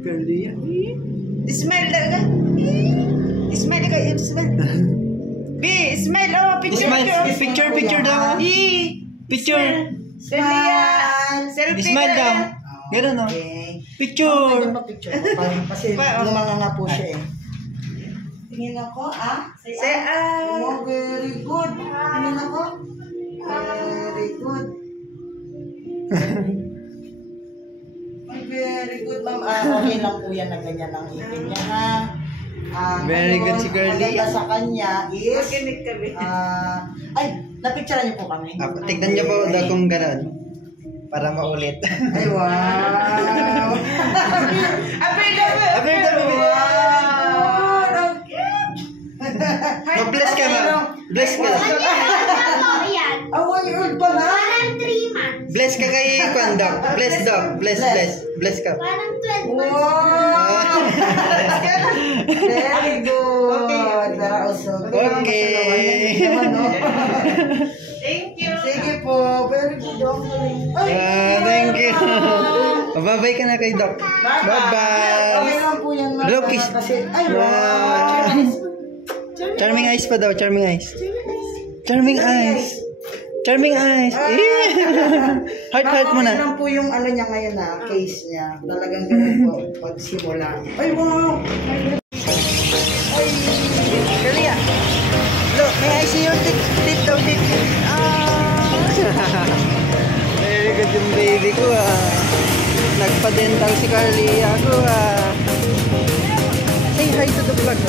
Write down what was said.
Carlia. Smile ka. Smile ka. Smile. B, smile. Oh, picture. Smile. Picture daw. Picture. Selfie. Smile daw. Ganun no. Picture. Kasi lumanga nga po siya eh. Tingin ako, Say, oh, very good. Tingin ako. Very good. Ay, very good, ma'am. Okay lang po yan na ganyan ang ipin niya, ha? Very good si Girlie. Maganda sa kanya is... makinig kami. Ay, napicturean niyo po kami. Tignan niyo po daw kung gano'n. Para maulit. Ay, wow. Apir. Bless ka na. Bless ka. 1 year na po yan. 1 year old pala. Parang 3 months. Bless ka kay Kondok. Bless daw. Bless ka. Parang 12 months. Wow. Very good. Okay. Thank you. Sige po. Very good. Thank you. Bye-bye ka na kay Doc. Bye-bye. Okay lang po yan. ma'am. Blow kiss. Kasi, ay, Wow. Charming eyes pa daw. Charming eyes. Charming eyes. Heart mo na. Okay lang po yung ano niya ngayon case niya. Talagang ganun po pagsimula. Ay, wow. Ay, Carlia. Look, may I see your tit daw, tit. Very good yung baby ko Nagpa-dental si Carlia ko Say hi to the vlog.